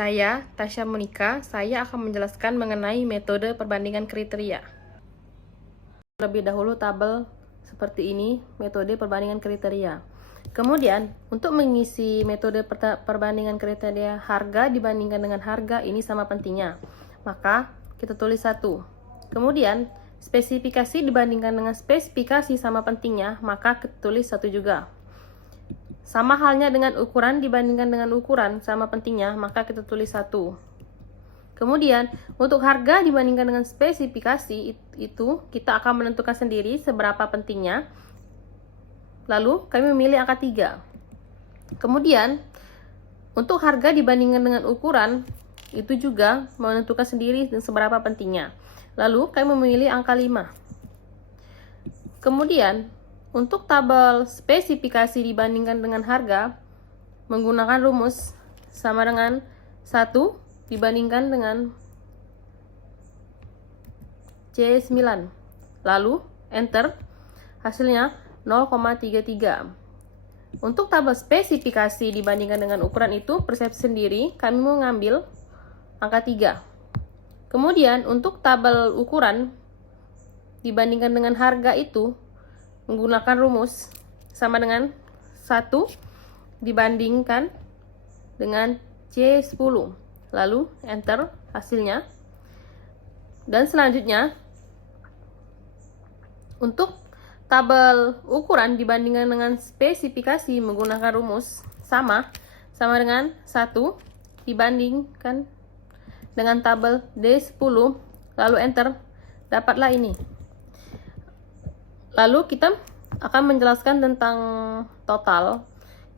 Saya, Tasya Monika, saya akan menjelaskan mengenai metode perbandingan kriteria. Terlebih dahulu tabel seperti ini, metode perbandingan kriteria. Kemudian, untuk mengisi metode perbandingan kriteria harga dibandingkan dengan harga, ini sama pentingnya. Maka, kita tulis 1. Kemudian, spesifikasi dibandingkan dengan spesifikasi sama pentingnya, maka kita tulis 1 juga. Sama halnya dengan ukuran dibandingkan dengan ukuran, sama pentingnya, maka kita tulis 1. Kemudian, untuk harga dibandingkan dengan spesifikasi, itu kita akan menentukan sendiri seberapa pentingnya. Lalu, kami memilih angka 3. Kemudian, untuk harga dibandingkan dengan ukuran, itu juga menentukan sendiri seberapa pentingnya. Lalu, kami memilih angka 5. Kemudian, untuk tabel spesifikasi dibandingkan dengan harga, menggunakan rumus sama dengan 1 dibandingkan dengan C9. Lalu, enter. Hasilnya 0,33. Untuk tabel spesifikasi dibandingkan dengan ukuran itu, persepsi sendiri, kami mau ngambil angka 3. Kemudian, untuk tabel ukuran dibandingkan dengan harga itu, menggunakan rumus sama dengan 1 dibandingkan dengan C10. Lalu enter hasilnya. Dan selanjutnya, untuk tabel ukuran dibandingkan dengan spesifikasi menggunakan rumus sama dengan 1 dibandingkan dengan tabel D10. Lalu enter, dapatlah ini. Lalu kita akan menjelaskan tentang total.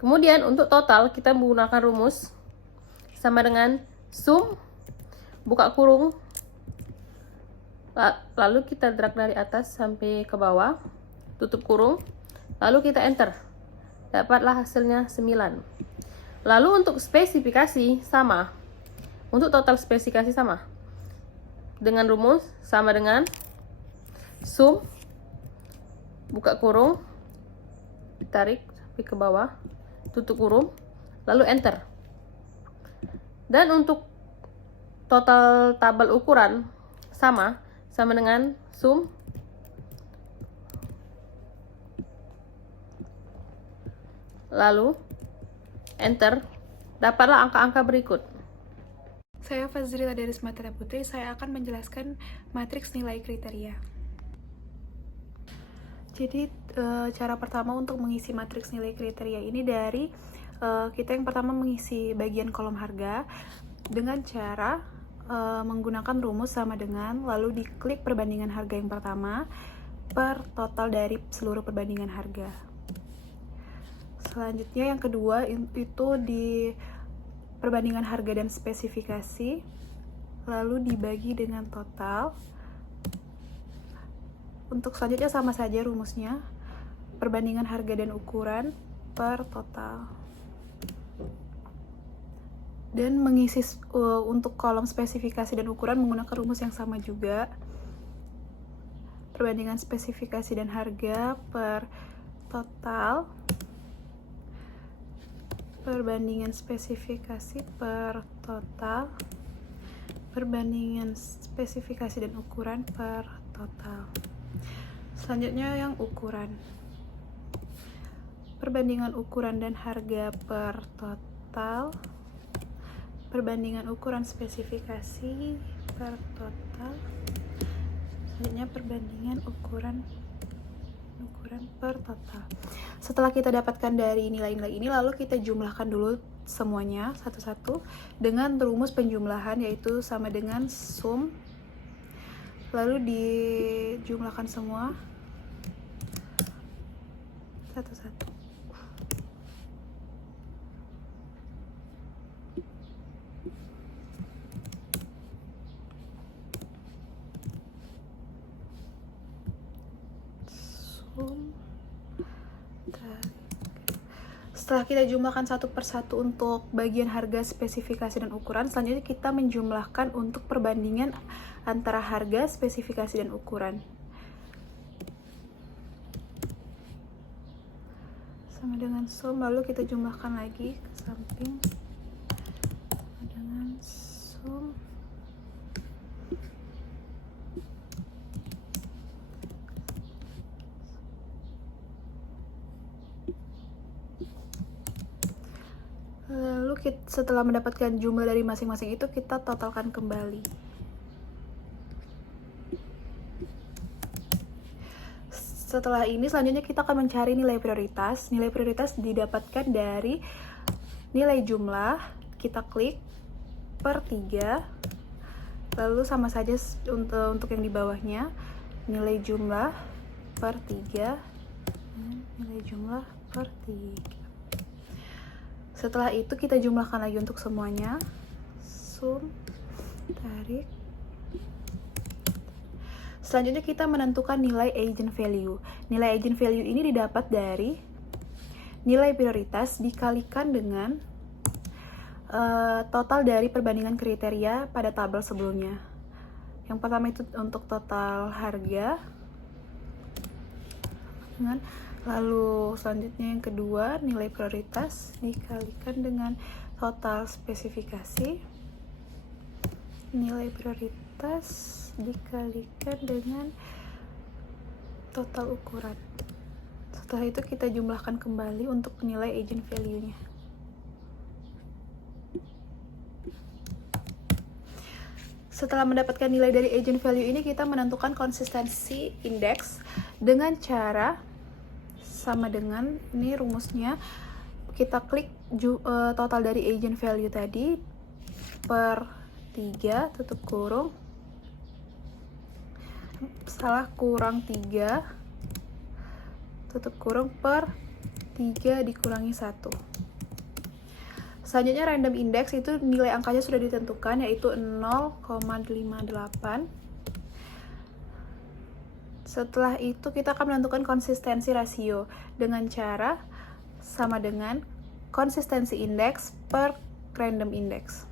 Kemudian untuk total kita menggunakan rumus sama dengan sum buka kurung, lalu kita drag dari atas sampai ke bawah, tutup kurung, lalu kita enter. Dapatlah hasilnya 9. Lalu untuk spesifikasi sama. Untuk total spesifikasi sama. Dengan rumus sama dengan sum buka kurung, tarik sampai ke bawah, tutup kurung, lalu enter. Dan untuk total tabel ukuran sama dengan sum lalu enter, dapatlah angka-angka berikut. Saya Fazrila dari Sumatera Putri, saya akan menjelaskan matriks nilai kriteria. Jadi cara pertama untuk mengisi matriks nilai kriteria ini dari kita yang pertama mengisi bagian kolom harga dengan cara menggunakan rumus sama dengan, lalu diklik perbandingan harga yang pertama per total dari seluruh perbandingan harga. Selanjutnya yang kedua itu di perbandingan harga dan spesifikasi, lalu dibagi dengan total. Untuk selanjutnya sama saja rumusnya, perbandingan harga dan ukuran per total. Dan mengisi untuk kolom spesifikasi dan ukuran menggunakan rumus yang sama juga. Perbandingan spesifikasi dan harga per total. Perbandingan spesifikasi per total. Perbandingan spesifikasi dan ukuran per total. Selanjutnya yang ukuran. Perbandingan ukuran dan harga per total. Perbandingan ukuran spesifikasi per total. Selanjutnya perbandingan ukuran per total. Setelah kita dapatkan dari nilai-nilai ini, lalu kita jumlahkan dulu semuanya satu-satu dengan rumus penjumlahan, yaitu sama dengan sum, lalu dijumlahkan semua satu-satu. Setelah kita jumlahkan satu persatu untuk bagian harga, spesifikasi, dan ukuran, selanjutnya kita menjumlahkan untuk perbandingan antara harga, spesifikasi, dan ukuran. Sama dengan sum, lalu kita jumlahkan lagi ke samping sama dengan sum. Lalu setelah mendapatkan jumlah dari masing-masing itu, kita totalkan kembali. Setelah ini, selanjutnya kita akan mencari nilai prioritas. Nilai prioritas didapatkan dari nilai jumlah, kita klik per 3, lalu sama saja untuk yang di bawahnya, nilai jumlah per 3, nilai jumlah per 3. Setelah itu kita jumlahkan lagi untuk semuanya, sum, tarik. Selanjutnya kita menentukan nilai agent value. Nilai agent value ini didapat dari nilai prioritas dikalikan dengan total dari perbandingan kriteria pada tabel sebelumnya. Yang pertama itu untuk total harga, lalu selanjutnya yang kedua nilai prioritas dikalikan dengan total spesifikasi, nilai prioritas dikalikan dengan total ukuran. Setelah itu kita jumlahkan kembali untuk nilai agent value-nya. Setelah mendapatkan nilai dari agent value ini, kita menentukan konsistensi indeks dengan cara sama dengan, ini rumusnya, kita klik total dari agent value tadi per 3 tutup kurung, kurang 3 tutup kurung per 3 dikurangi 1. Selanjutnya random index itu nilai angkanya sudah ditentukan, yaitu 0,58. Setelah itu kita akan menentukan konsistensi rasio dengan cara sama dengan konsistensi indeks per random index.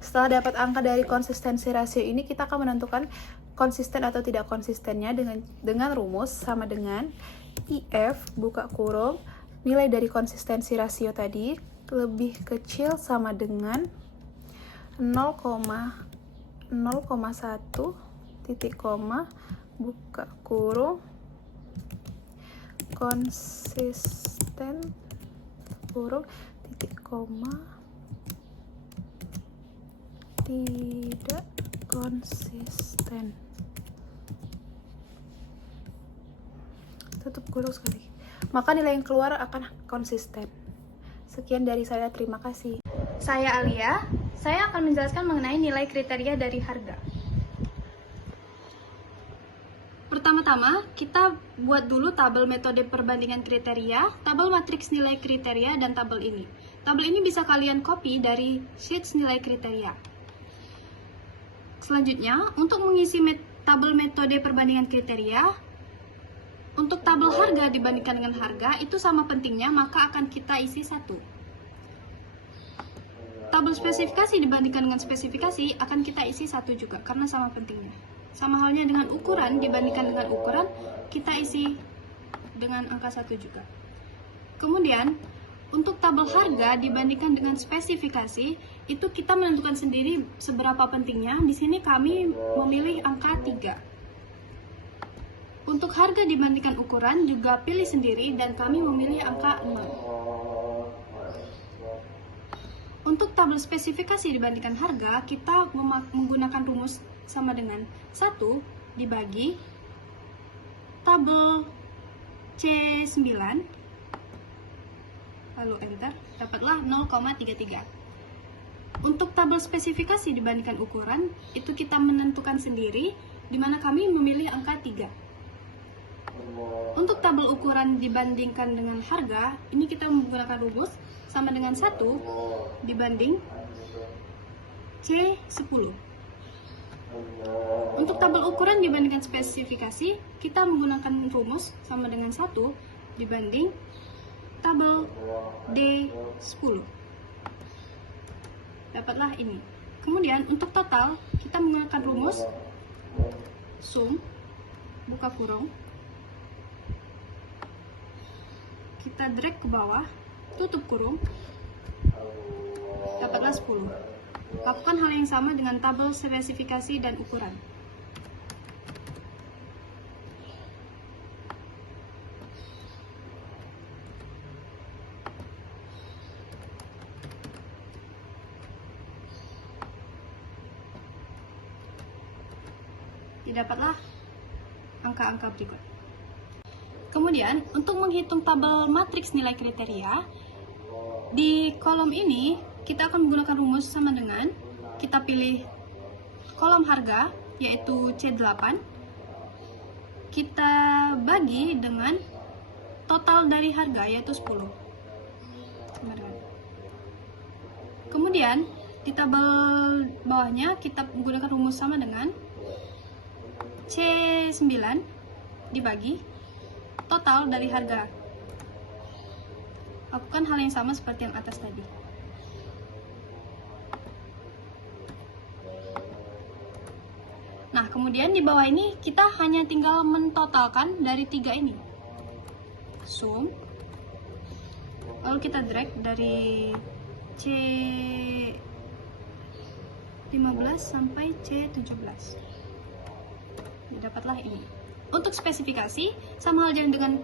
Setelah dapat angka dari konsistensi rasio ini, kita akan menentukan konsisten atau tidak konsistennya dengan rumus sama dengan IF buka kurung nilai dari konsistensi rasio tadi lebih kecil sama dengan 0,1 titik koma buka kurung konsisten kurung titik koma tidak konsisten tutup kurung sekali, maka nilai yang keluar akan konsisten. Sekian dari saya, terima kasih. Saya Alia, saya akan menjelaskan mengenai nilai kriteria dari harga. Pertama-tama, kita buat dulu tabel metode perbandingan kriteria, tabel matriks nilai kriteria, dan tabel ini. Tabel ini bisa kalian copy dari sheets nilai kriteria. Selanjutnya, untuk mengisi tabel metode perbandingan kriteria, untuk tabel harga dibandingkan dengan harga, itu sama pentingnya, maka akan kita isi 1. Tabel spesifikasi dibandingkan dengan spesifikasi, akan kita isi 1 juga, karena sama pentingnya. Sama halnya dengan ukuran, dibandingkan dengan ukuran, kita isi dengan angka 1 juga. Kemudian, untuk tabel harga dibandingkan dengan spesifikasi, itu kita menentukan sendiri seberapa pentingnya. Di sini kami memilih angka 3. Untuk harga dibandingkan ukuran juga pilih sendiri dan kami memilih angka 0. Untuk tabel spesifikasi dibandingkan harga, kita menggunakan rumus sama dengan 1 dibagi tabel C9, lalu enter, dapatlah 0,33. Untuk tabel spesifikasi dibandingkan ukuran, itu kita menentukan sendiri, di mana kami memilih angka 3. Untuk tabel ukuran dibandingkan dengan harga, ini kita menggunakan rumus sama dengan 1 dibanding C10. Untuk tabel ukuran dibandingkan spesifikasi, kita menggunakan rumus sama dengan 1 dibanding tabel D10. Dapatlah ini. Kemudian untuk total, kita menggunakan rumus sum, buka kurung, kita drag ke bawah, tutup kurung, dapatlah 10. Lakukan hal yang sama dengan tabel spesifikasi dan ukuran. Didapatlah angka-angka berikut. Kemudian, untuk menghitung tabel matriks nilai kriteria, di kolom ini kita akan menggunakan rumus sama dengan kita pilih kolom harga, yaitu C8, kita bagi dengan total dari harga, yaitu 10. Kemudian, di tabel bawahnya kita menggunakan rumus sama dengan C9 dibagi total dari harga. Lakukan hal yang sama seperti yang atas tadi. Nah, kemudian di bawah ini kita hanya tinggal mentotalkan dari 3 ini. Sum. Lalu kita drag dari C15 sampai C17. Dapatlah ini. Untuk spesifikasi, sama halnya dengan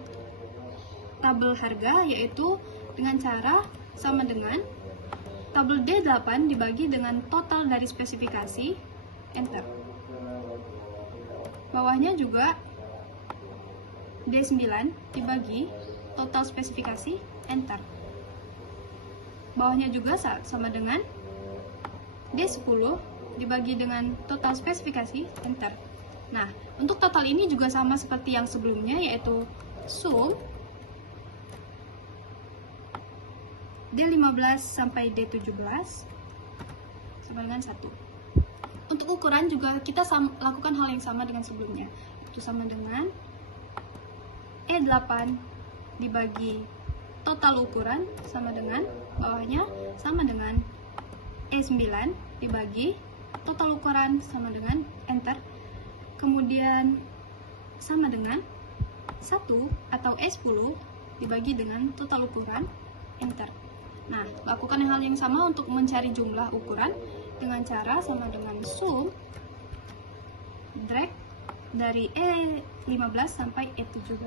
tabel harga, yaitu dengan cara sama dengan tabel D8 dibagi dengan total dari spesifikasi, enter. Bawahnya juga D9 dibagi total spesifikasi, enter. Bawahnya juga sama dengan D10 dibagi dengan total spesifikasi, enter. Nah, untuk total ini juga sama seperti yang sebelumnya, yaitu sum D15 sampai D17 sama dengan 1. Untuk ukuran juga kita lakukan hal yang sama dengan sebelumnya, itu sama dengan E8 dibagi total ukuran sama dengan bawahnya sama dengan E9 dibagi total ukuran sama dengan enter. Kemudian sama dengan 1 atau E10 dibagi dengan total ukuran, enter. Nah, lakukan hal yang sama untuk mencari jumlah ukuran dengan cara sama dengan sum, drag dari E15 sampai E17.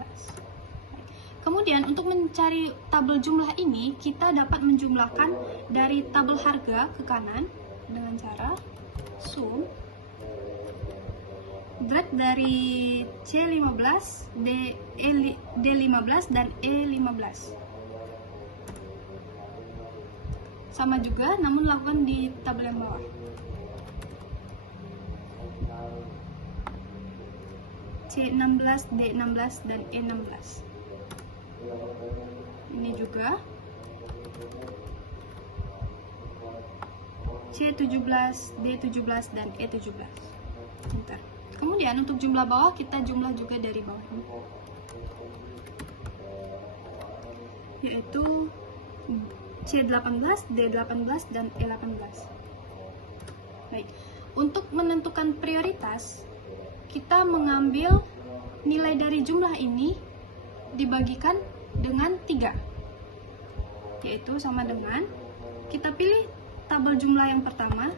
Kemudian untuk mencari tabel jumlah ini, kita dapat menjumlahkan dari tabel harga ke kanan dengan cara sum, drag dari C15, D15 dan E15. Sama juga, namun lakukan di tabel yang bawah. C16, D16 dan E16. Ini juga C17, D17 dan E17. Bentar. Kemudian untuk jumlah bawah kita jumlah juga dari bawah ini, yaitu C18, D18 dan E18. Baik, untuk menentukan prioritas kita mengambil nilai dari jumlah ini dibagikan dengan 3, yaitu sama dengan kita pilih tabel jumlah yang pertama,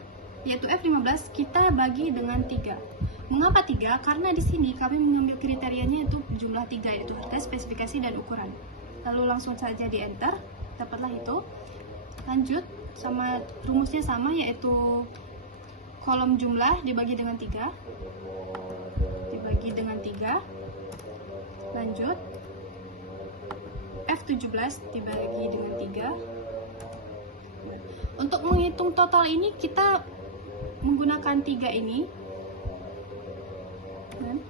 yaitu F15, kita bagi dengan 3. Mengapa 3? Karena di sini kami mengambil kriterianya itu jumlah 3, yaitu harga, spesifikasi, dan ukuran. Lalu langsung saja di enter, dapatlah itu. Lanjut, sama rumusnya sama, yaitu kolom jumlah dibagi dengan 3, dibagi dengan 3. Lanjut, F17 dibagi dengan 3. Untuk menghitung total ini kita menggunakan 3 ini, dan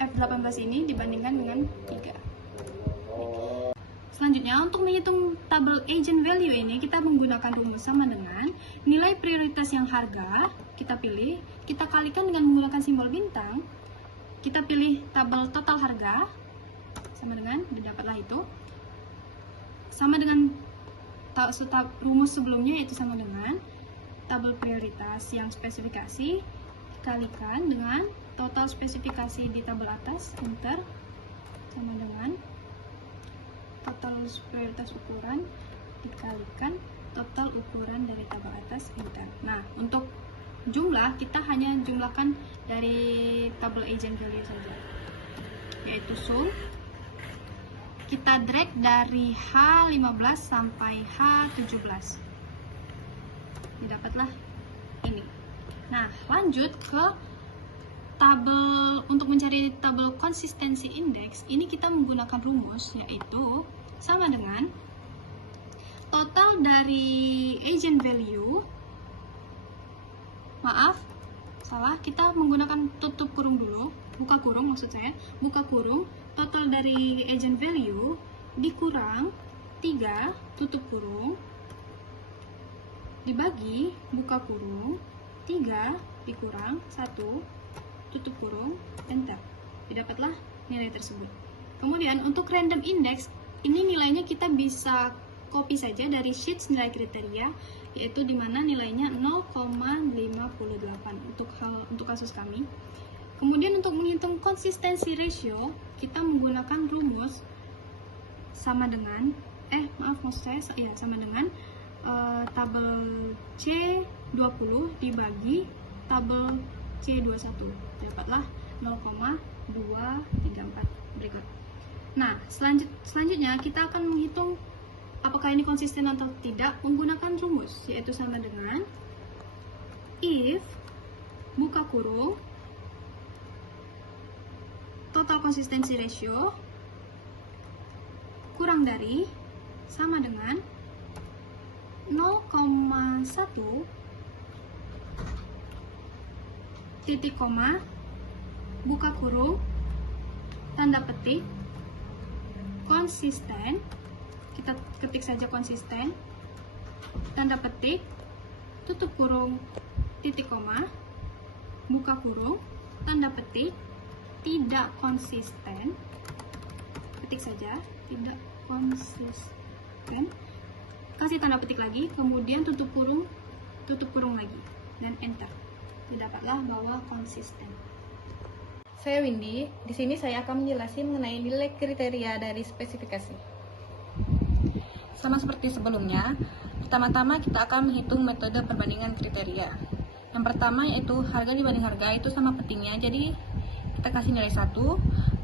F18 ini dibandingkan dengan 3. Selanjutnya, untuk menghitung tabel agent value ini kita menggunakan rumus sama dengan nilai prioritas yang harga, kita pilih, kita kalikan dengan menggunakan simbol bintang, kita pilih tabel total harga sama dengan, dapatlah itu. sama dengan rumus sebelumnya, yaitu sama dengan tabel prioritas yang spesifikasi dikalikan dengan total spesifikasi di tabel atas, enter, sama dengan total prioritas ukuran dikalikan total ukuran dari tabel atas, enter. Nah, untuk jumlah kita hanya jumlahkan dari tabel agent value saja, yaitu sum. Kita drag dari H15 sampai H17. Dapatlah ini. Nah, lanjut ke tabel. Untuk mencari tabel konsistensi indeks, ini kita menggunakan rumus, yaitu sama dengan total dari agent value. Maaf, salah, kita menggunakan tutup kurung dulu, buka kurung maksud saya, buka kurung, total dari agent value dikurang 3, tutup kurung, dibagi, buka kurung, 3 dikurang 1, tutup kurung, enter. Didapatlah nilai tersebut. Kemudian untuk random index, ini nilainya kita bisa copy saja dari sheets nilai kriteria, yaitu dimana nilainya 0,58 untuk kasus kami. Kemudian untuk menghitung konsistensi ratio, kita menggunakan rumus sama dengan sama dengan tabel C20 dibagi tabel C21. Dapatlah 0,234 berikut. Nah, selanjutnya kita akan menghitung apakah ini konsisten atau tidak menggunakan rumus, yaitu sama dengan if, buka kurung, total konsistensi ratio kurang dari, sama dengan 0,1 titik koma, buka kurung, tanda petik, konsisten. Kita ketik saja konsisten, tanda petik, tutup kurung, titik koma, buka kurung, tanda petik, tidak konsisten, ketik saja, tidak konsisten, kasih tanda petik lagi, kemudian tutup kurung lagi, dan enter. Didapatlah bahwa konsisten. Saya Windy. Di sini saya akan menjelaskan mengenai nilai kriteria dari spesifikasi. Sama seperti sebelumnya, pertama-tama kita akan menghitung metode perbandingan kriteria. Yang pertama yaitu harga dibanding harga itu sama pentingnya, jadi kita kasih nilai 1.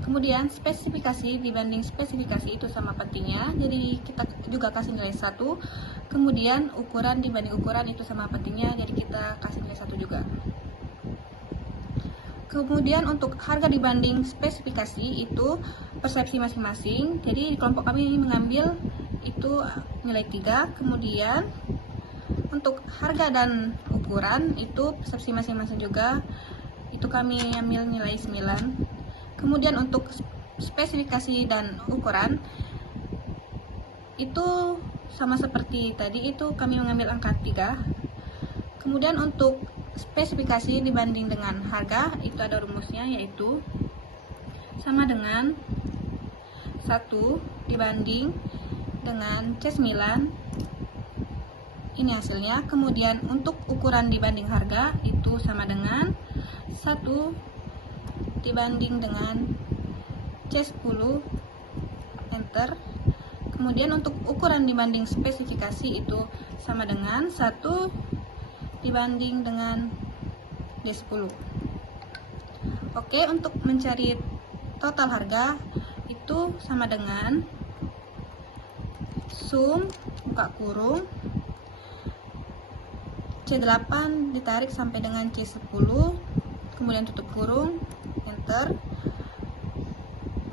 Kemudian spesifikasi dibanding spesifikasi itu sama pentingnya, jadi kita juga kasih nilai 1. Kemudian ukuran dibanding ukuran itu sama pentingnya, jadi kita kasih nilai 1 juga. Kemudian untuk harga dibanding spesifikasi itu persepsi masing-masing, jadi kelompok kami mengambil itu nilai 3. Kemudian untuk harga dan ukuran itu persepsi masing-masing juga, itu kami ambil nilai 9. Kemudian untuk spesifikasi dan ukuran itu sama seperti tadi, itu kami mengambil angka 3. Kemudian untuk spesifikasi dibanding dengan harga itu ada rumusnya, yaitu sama dengan 1 dibanding dengan C9, ini hasilnya. Kemudian untuk ukuran dibanding harga itu sama dengan 1 dibanding dengan C10, enter. Kemudian untuk ukuran dibanding spesifikasi itu sama dengan 1 dibanding dengan D10. Oke, untuk mencari total harga itu sama dengan sum, buka kurung, C8 ditarik sampai dengan C10, kemudian tutup kurung, enter.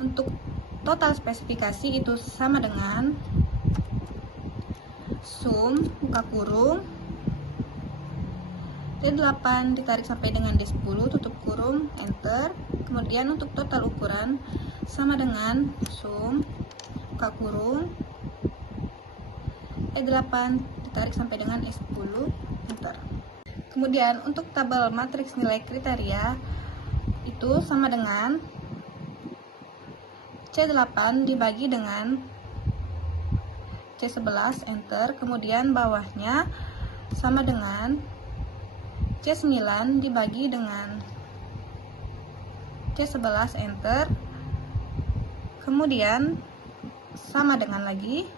Untuk total spesifikasi itu sama dengan sum, buka kurung, D8 ditarik sampai dengan D10, tutup kurung, enter. Kemudian untuk total ukuran sama dengan sum, buka kurung, E8 ditarik sampai dengan E10, enter. Kemudian untuk tabel matriks nilai kriteria itu sama dengan C8 dibagi dengan C11 enter, kemudian bawahnya sama dengan C9 dibagi dengan C11 enter, kemudian sama dengan lagi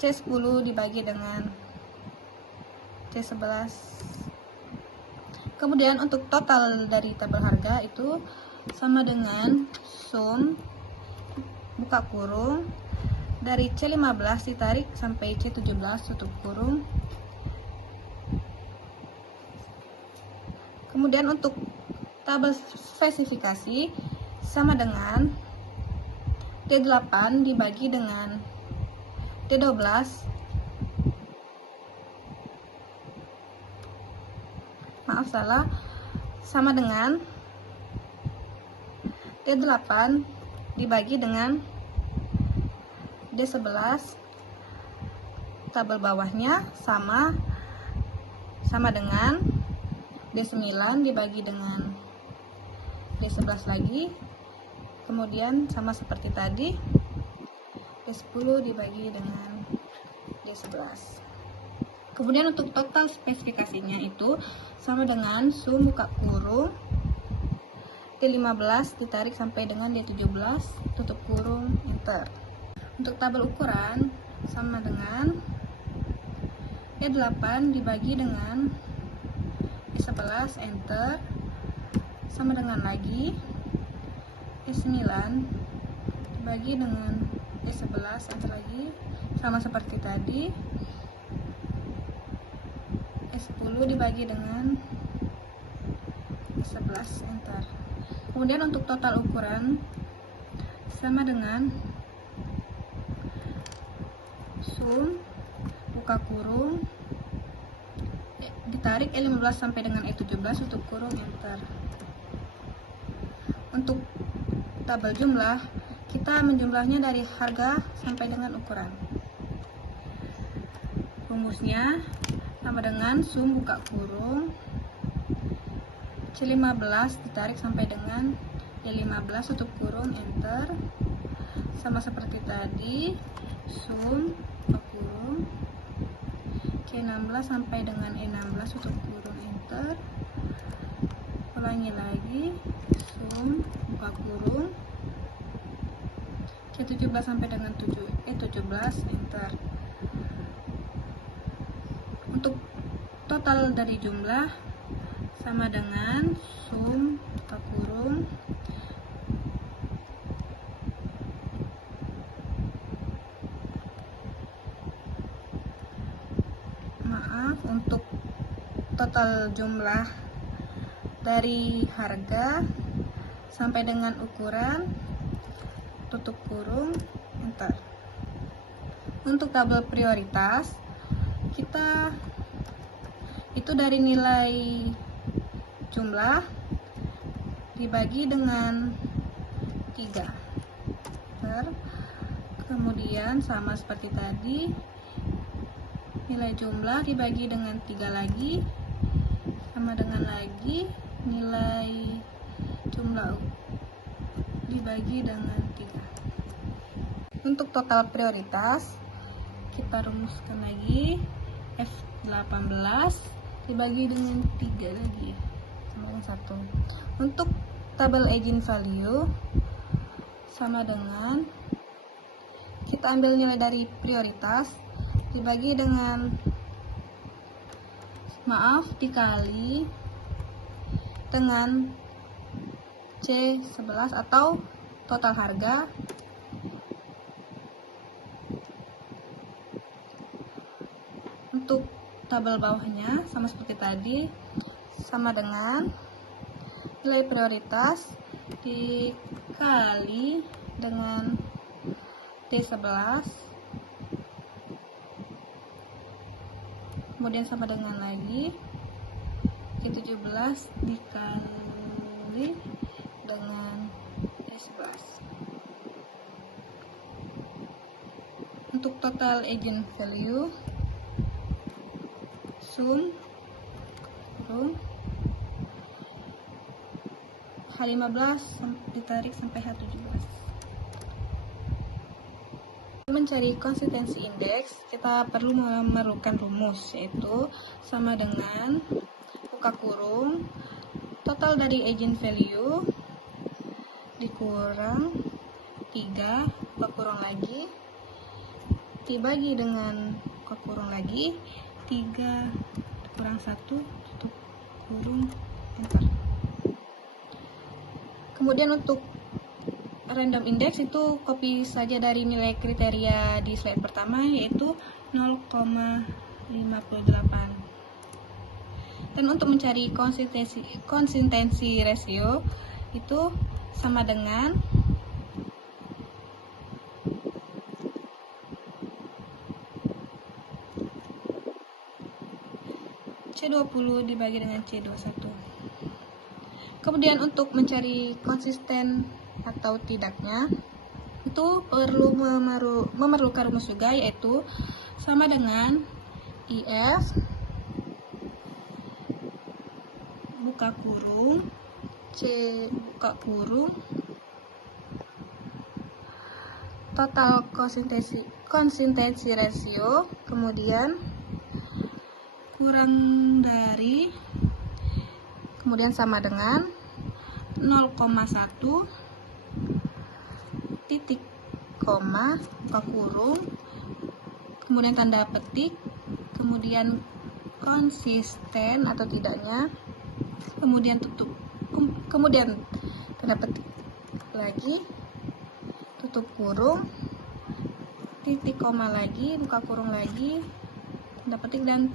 C10 dibagi dengan C11. Kemudian untuk total dari tabel harga itu sama dengan sum buka kurung dari C15 ditarik sampai C17 tutup kurung. Kemudian untuk tabel spesifikasi sama dengan D8 dibagi dengan D12 sama dengan D8 dibagi dengan D11, tabel bawahnya sama dengan D9 dibagi dengan D11 lagi, kemudian sama seperti tadi D10 dibagi dengan D11. Kemudian untuk total spesifikasinya itu sama dengan sum buka kurung D15 ditarik sampai dengan D17 tutup kurung enter. Untuk tabel ukuran sama dengan D8 dibagi dengan D11 enter, sama dengan lagi D9 dibagi dengan D11 enter lagi, sama seperti tadi D10 dibagi dengan D11 enter. Kemudian untuk total ukuran sama dengan sum buka kurung ditarik E15 sampai dengan E17 tutup kurung enter. Untuk tabel jumlah kita menjumlahnya dari harga sampai dengan ukuran. Rumusnya sama dengan sum buka kurung C15 ditarik sampai dengan D15 tutup kurung enter, sama seperti tadi sum buka kurung C16 sampai dengan E16 tutup kurung enter, ulangi lagi sum buka kurung C17 sampai dengan E17 enter. Untuk total dari jumlah sama dengan sum buka kurung untuk total jumlah dari harga sampai dengan ukuran tutup kurung enter. Untuk tabel prioritas kita itu dari nilai jumlah dibagi dengan 3 kemudian sama seperti tadi nilai jumlah dibagi dengan 3 lagi sama dengan lagi nilai jumlah dibagi dengan 3. Untuk total prioritas kita rumuskan lagi F18 dibagi dengan 3 lagi sama dengan 1. Untuk tabel eigenvalue sama dengan kita ambil nilai dari prioritas dibagi dengan dikali dengan C11 atau total harga untuk tabel bawahnya sama seperti tadi sama dengan nilai prioritas dikali dengan T11 kemudian sama dengan lagi T17 dikali dengan T11. Untuk total eigenvalue sum H15 ditarik sampai H17. Mencari konsistensi indeks, kita perlu memerlukan rumus, yaitu sama dengan buka kurung total dari eigenvalue dikurang 3 buka kurung lagi dibagi dengan buka kurung lagi 3 kurang 1 tutup kurung enter. Kemudian untuk random index itu copy saja dari nilai kriteria di slide pertama, yaitu 0,58. Dan untuk mencari konsistensi rasio itu sama dengan C20 dibagi dengan C21. Kemudian untuk mencari konsisten atau tidaknya itu perlu memerlukan rumus juga, yaitu sama dengan IF buka kurung C buka kurung total konsistensi rasio kemudian kurang dari kemudian sama dengan 0,1 titik koma buka kurung kemudian tanda petik kemudian konsisten atau tidaknya kemudian tutup kemudian tanda petik lagi tutup kurung titik koma lagi buka kurung lagi tanda petik dan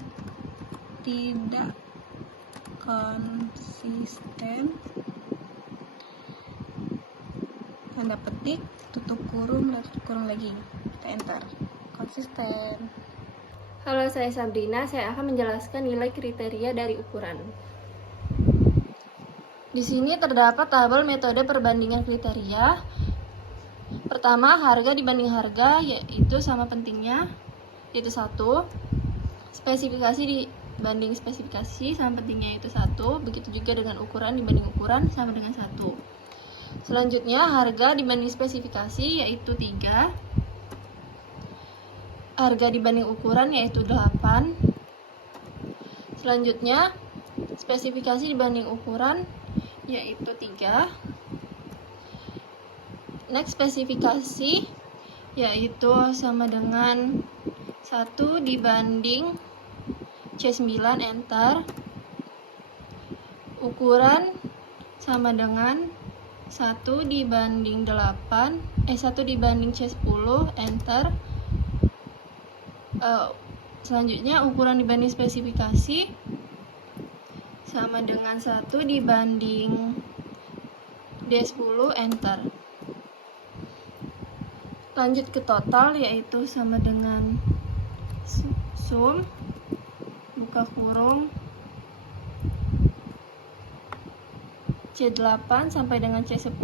tidak konsisten tanda petik tutup kurung dan tutup kurung lagi, kita enter. Konsisten. Halo, saya Sabrina. Saya akan menjelaskan nilai kriteria dari ukuran. Di sini terdapat tabel metode perbandingan kriteria. Pertama, harga dibanding harga, yaitu sama pentingnya, yaitu 1. Spesifikasi dibanding spesifikasi, sama pentingnya, yaitu 1. Begitu juga dengan ukuran dibanding ukuran, sama dengan 1. Selanjutnya, harga dibanding spesifikasi, yaitu 3. Harga dibanding ukuran, yaitu 8. Selanjutnya, spesifikasi dibanding ukuran, yaitu 3. Next, spesifikasi, yaitu sama dengan 1 dibanding C9, enter. Ukuran sama dengan 1 dibanding 1 dibanding C10, enter. Selanjutnya ukuran dibanding spesifikasi sama dengan 1 dibanding D10, enter. Lanjut ke total, yaitu sama dengan sum buka kurung C8 sampai dengan C10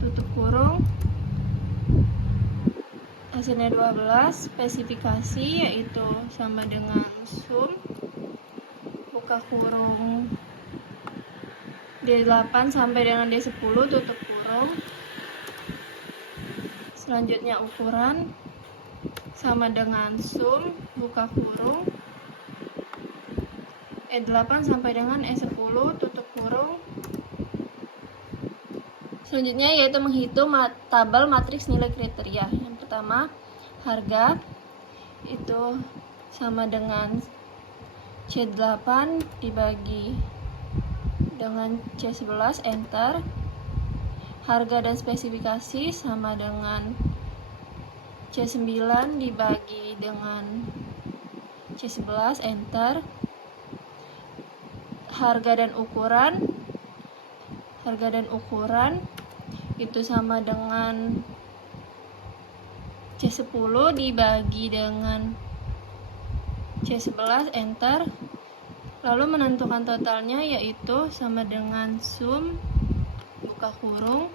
tutup kurung hasilnya 12. Spesifikasi yaitu sama dengan sum buka kurung D8 sampai dengan D10 tutup kurung. Selanjutnya ukuran sama dengan sum buka kurung E8 sampai dengan E10 tutup kurung. Selanjutnya yaitu menghitung tabel matriks nilai kriteria. Yang pertama, harga itu sama dengan C8 dibagi dengan C11, enter. Harga dan spesifikasi sama dengan C9 dibagi dengan C11, enter. Harga dan ukuran itu sama dengan C10 dibagi dengan C11, enter. Lalu menentukan totalnya yaitu sama dengan sum buka kurung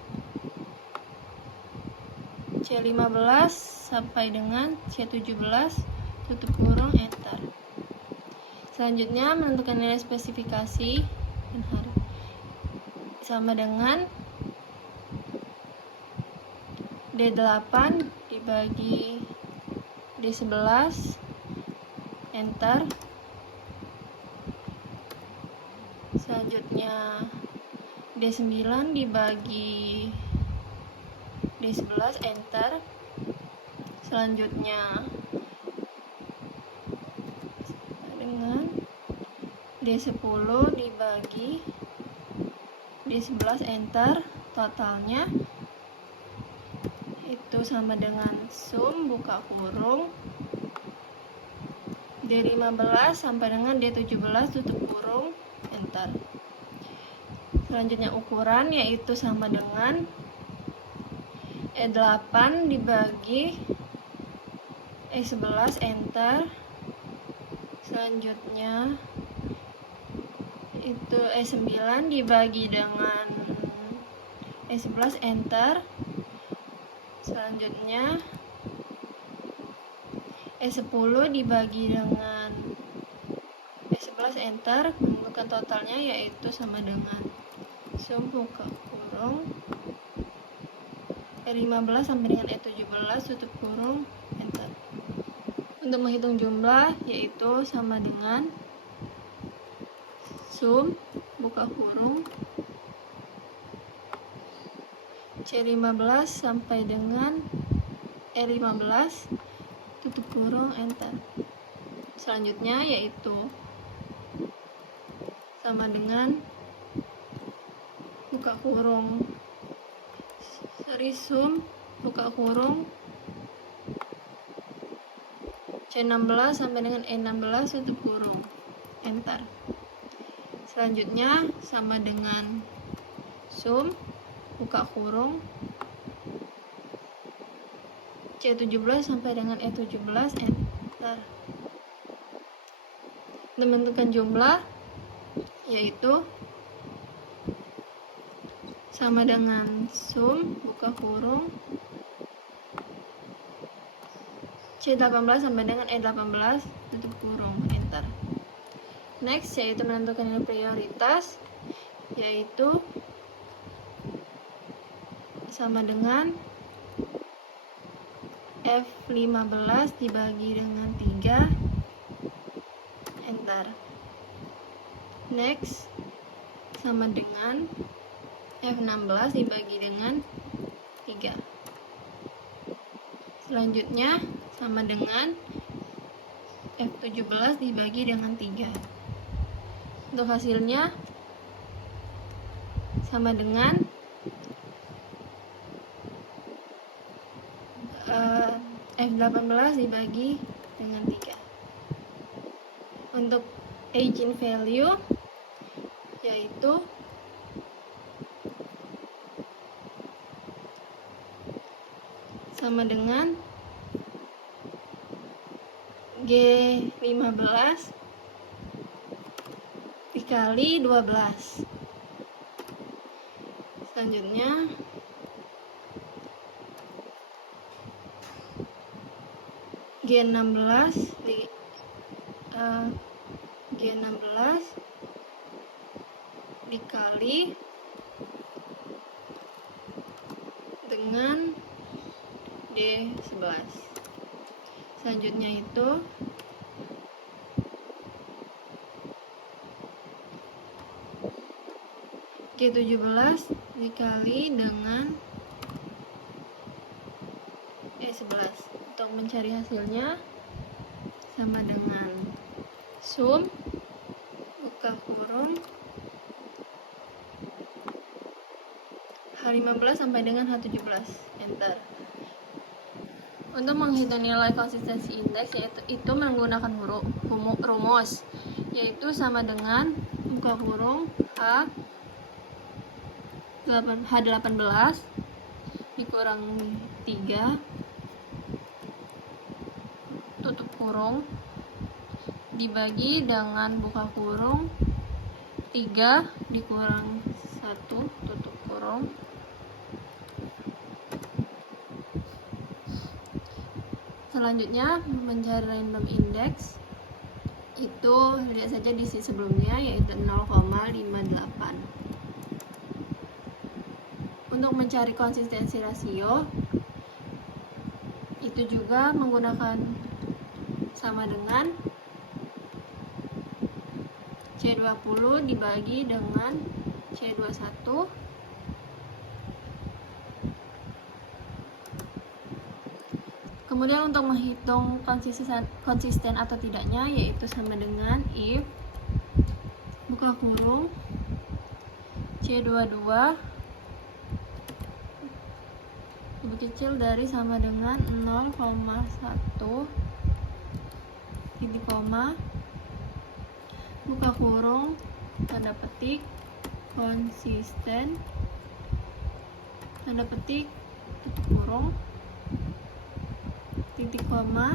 C15 sampai dengan C17 tutup kurung, enter. Selanjutnya menentukan nilai spesifikasi dan harga sama dengan D8 dibagi D11, enter. Selanjutnya D9 dibagi D11, enter. Selanjutnya dengan D10 dibagi D11, enter. Totalnya itu sama dengan sum buka kurung D15 sampai dengan D17 tutup kurung, enter. Selanjutnya ukuran yaitu sama dengan E8 dibagi E11, enter. Selanjutnya itu E9 dibagi dengan E11, enter. Selanjutnya E10 dibagi dengan E11, enter. Menentukan totalnya yaitu sama dengan sum buka kurung E15 sampai dengan E17 tutup kurung, enter. Untuk menghitung jumlah yaitu sama dengan sum buka kurung C15 sampai dengan E15 tutup kurung, enter. Selanjutnya yaitu sama dengan buka kurung sum buka kurung C16 sampai dengan E16 tutup kurung, enter. Selanjutnya sama dengan sum buka kurung C17 sampai dengan E17, enter. Untuk menentukan jumlah yaitu sama dengan sum buka kurung C18 sampai dengan E18 tutup kurung, enter. Next yaitu menentukan nilai prioritas yaitu sama dengan F15 dibagi dengan 3, enter. Next sama dengan F16 dibagi dengan 3. Selanjutnya sama dengan F17 dibagi dengan 3. Untuk hasilnya sama dengan F18 dibagi dengan 3. Untuk eigenvalue yaitu sama dengan G15 dikali 12. Selanjutnya G16 dikali dengan D11. Selanjutnya itu G17 dikali dengan E11. Untuk mencari hasilnya sama dengan sum buka kurung H15 sampai dengan H17, enter. Untuk menghitung nilai konsistensi indeks yaitu itu menggunakan rumus yaitu sama dengan buka kurung H18 dikurangi 3 tutup kurung dibagi dengan buka kurung 3 dikurang 1 tutup kurung. Selanjutnya mencari random index itu lihat saja di sheet sebelumnya yaitu 0,58. Untuk mencari konsistensi rasio Begitu juga menggunakan sama dengan C20 dibagi dengan C21. Kemudian untuk menghitung konsisten atau tidaknya, yaitu sama dengan if buka kurung C22 lebih kecil dari sama dengan 0,1 titik koma buka kurung tanda petik konsisten tanda petik tutup kurung titik koma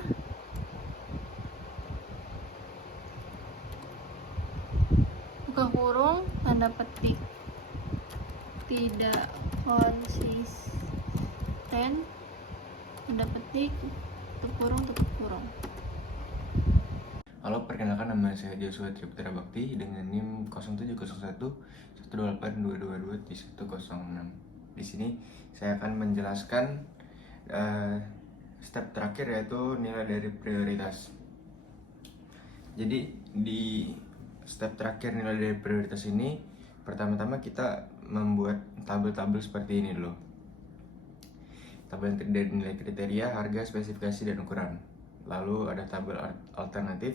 buka kurung tanda petik tidak konsisten tanda petik tutup kurung. Halo, perkenalkan nama saya Joshua Triputra Bakti dengan NIM 0701 128 222 106. Di sini saya akan menjelaskan step terakhir, yaitu nilai dari prioritas. Jadi di step terakhir nilai dari prioritas ini, pertama-tama kita membuat tabel-tabel seperti ini dulu. Tabel dari nilai kriteria, harga, spesifikasi, dan ukuran. Lalu ada tabel alternatif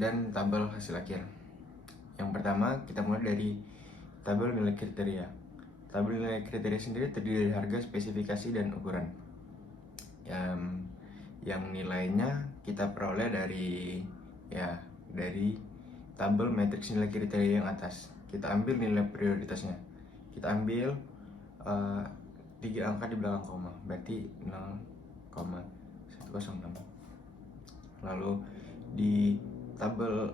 dan tabel hasil akhir. Yang pertama, kita mulai dari tabel nilai kriteria. Tabel nilai kriteria sendiri terdiri dari harga, spesifikasi, dan ukuran. Yang nilainya kita peroleh dari tabel matriks nilai kriteria yang atas. Kita ambil nilai prioritasnya. Kita ambil 3 angka di belakang koma, berarti 0,106. Lalu di tabel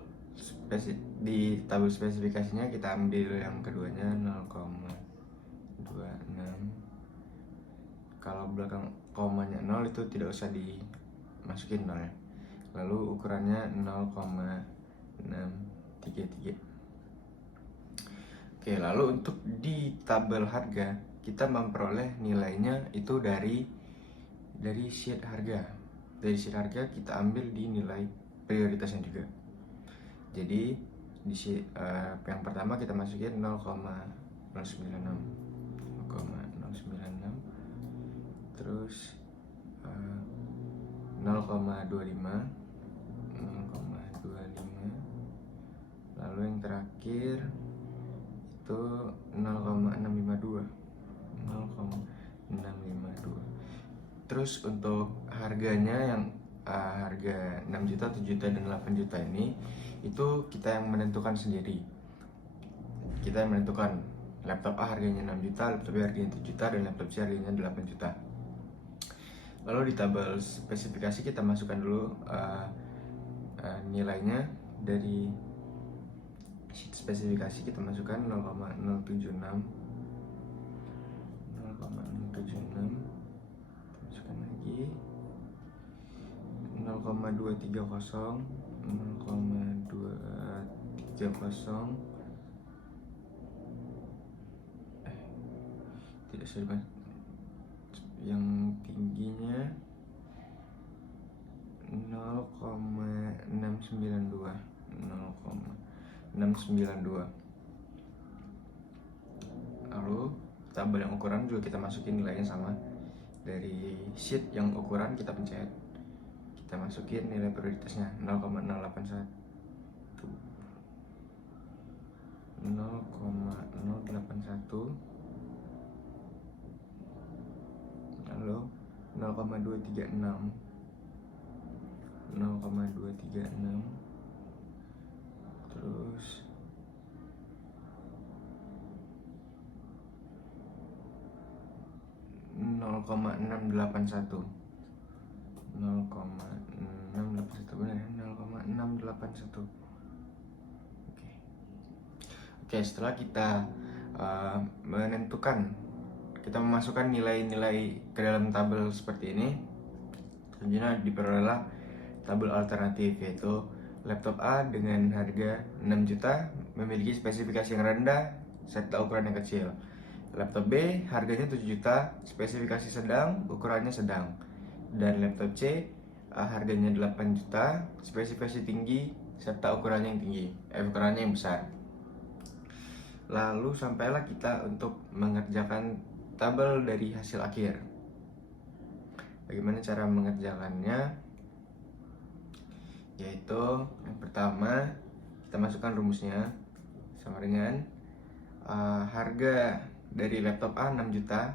spesifikasinya kita ambil yang keduanya 0,26. Kalau belakang komanya 0 itu tidak usah dimasukin 0 ya. Lalu ukurannya 0,633. Oke, lalu untuk di tabel harga kita memperoleh nilainya itu dari sheet harga. Dari sheet harga kita ambil di nilai prioritasnya juga. Jadi di yang pertama kita masukin 0,096, terus 0,25, lalu yang terakhir itu 0,652. Terus untuk harganya yang harga 6 juta, 7 juta, dan 8 juta ini, itu kita yang menentukan sendiri. Kita yang menentukan laptop A harganya 6 juta, laptop B harganya 7 juta, dan laptop C harganya 8 juta. Lalu di tabel spesifikasi kita masukkan dulu nilainya. Dari sheet spesifikasi kita masukkan 0,076, masukkan lagi 0,230, tidak sesuai yang tingginya 0,692. Lalu tabel yang ukuran juga kita masukin nilainya sama. Dari sheet yang ukuran kita pencet, kita masukin nilai prioritasnya 0,081, lalu 0,236, terus 0,681, benar ya, 0,681. Oke, setelah kita menentukan, kita memasukkan nilai-nilai ke dalam tabel seperti ini, selanjutnya diperolehlah tabel alternatif, yaitu laptop A dengan harga 6 juta memiliki spesifikasi yang rendah serta ukuran yang kecil. Laptop B harganya 7 juta, spesifikasi sedang, ukurannya sedang. dan laptop C harganya 8 juta, spesifikasi tinggi serta ukurannya yang tinggi, ukurannya yang besar. Lalu sampailah kita untuk mengerjakan tabel dari hasil akhir. Bagaimana cara mengerjakannya? Yaitu yang pertama, kita masukkan rumusnya sama dengan harga dari laptop A 6 juta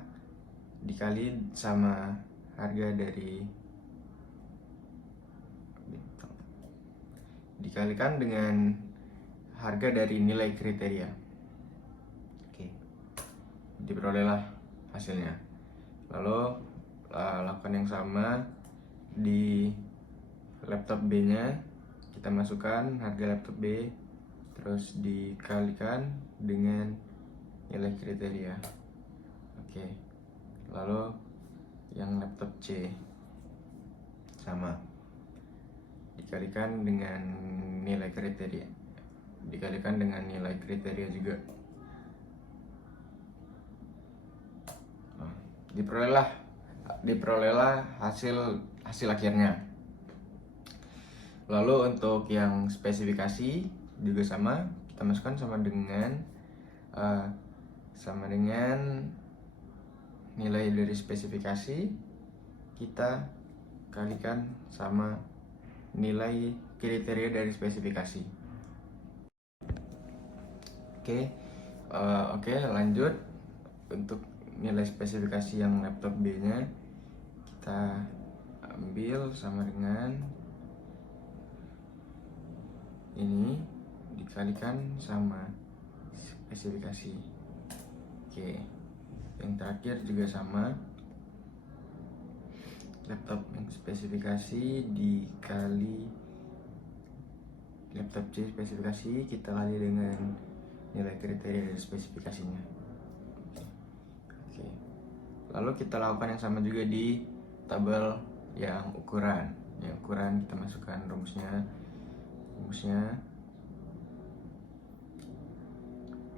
dikali sama harga dikalikan dengan harga dari nilai kriteria. Oke, diperolehlah hasilnya. Lalu lakukan yang sama di laptop B nya, kita masukkan harga laptop B terus dikalikan dengan nilai kriteria. Oke, lalu yang laptop C sama dikalikan dengan nilai kriteria, juga. Diperolehlah hasil akhirnya. Lalu untuk yang spesifikasi juga sama, kita masukkan sama dengan nilai dari spesifikasi, kita kalikan sama nilai kriteria dari spesifikasi. Oke, lanjut. Untuk nilai spesifikasi yang laptop B nya kita ambil sama dengan ini dikalikan sama spesifikasi. Oke, yang terakhir juga sama, laptop yang spesifikasi dikali laptop C spesifikasi, kita kali dengan nilai kriteria dari spesifikasinya. Oke. Lalu kita lakukan yang sama juga di tabel yang ukuran. Yang ukuran kita masukkan rumusnya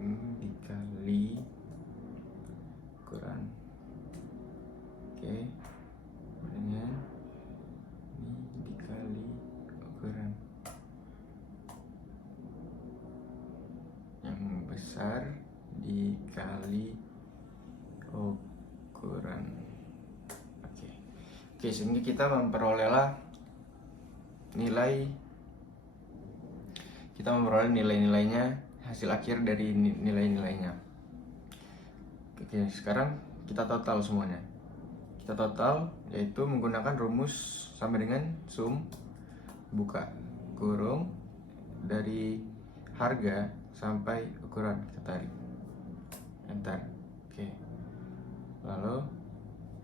dikali ukuran. Oke, kemudian ini dikali ukuran yang besar dikali ukuran. Oke, sehingga kita memperolehlah nilai-nilainya, hasil akhir dari nilai-nilainya. Oke, sekarang kita total semuanya. Kita total yaitu menggunakan rumus sama dengan sum buka kurung dari harga sampai ukuran, kita tarik enter. Oke, lalu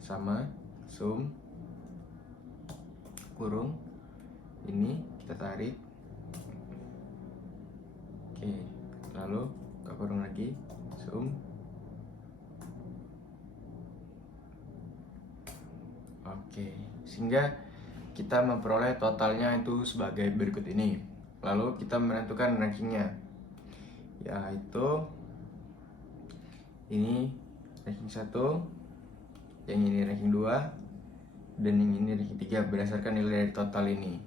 sama sum kurung ini kita tarik. Oke, lalu buka kurung lagi, sum. Oke, sehingga kita memperoleh totalnya itu sebagai berikut ini. Lalu kita menentukan rankingnya, yaitu ini ranking 1, yang ini ranking 2, dan yang ini ranking 3 berdasarkan nilai dari total ini.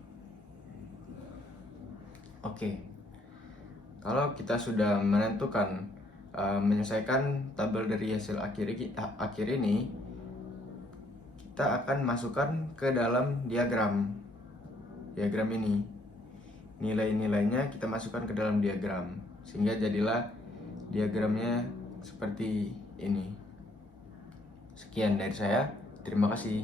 Oke, kalau kita sudah menentukan menyelesaikan tabel dari hasil akhir ini, kita akan masukkan ke dalam diagram ini. Nilai-nilainya kita masukkan ke dalam diagram, sehingga jadilah diagramnya seperti ini. Sekian dari saya, terima kasih.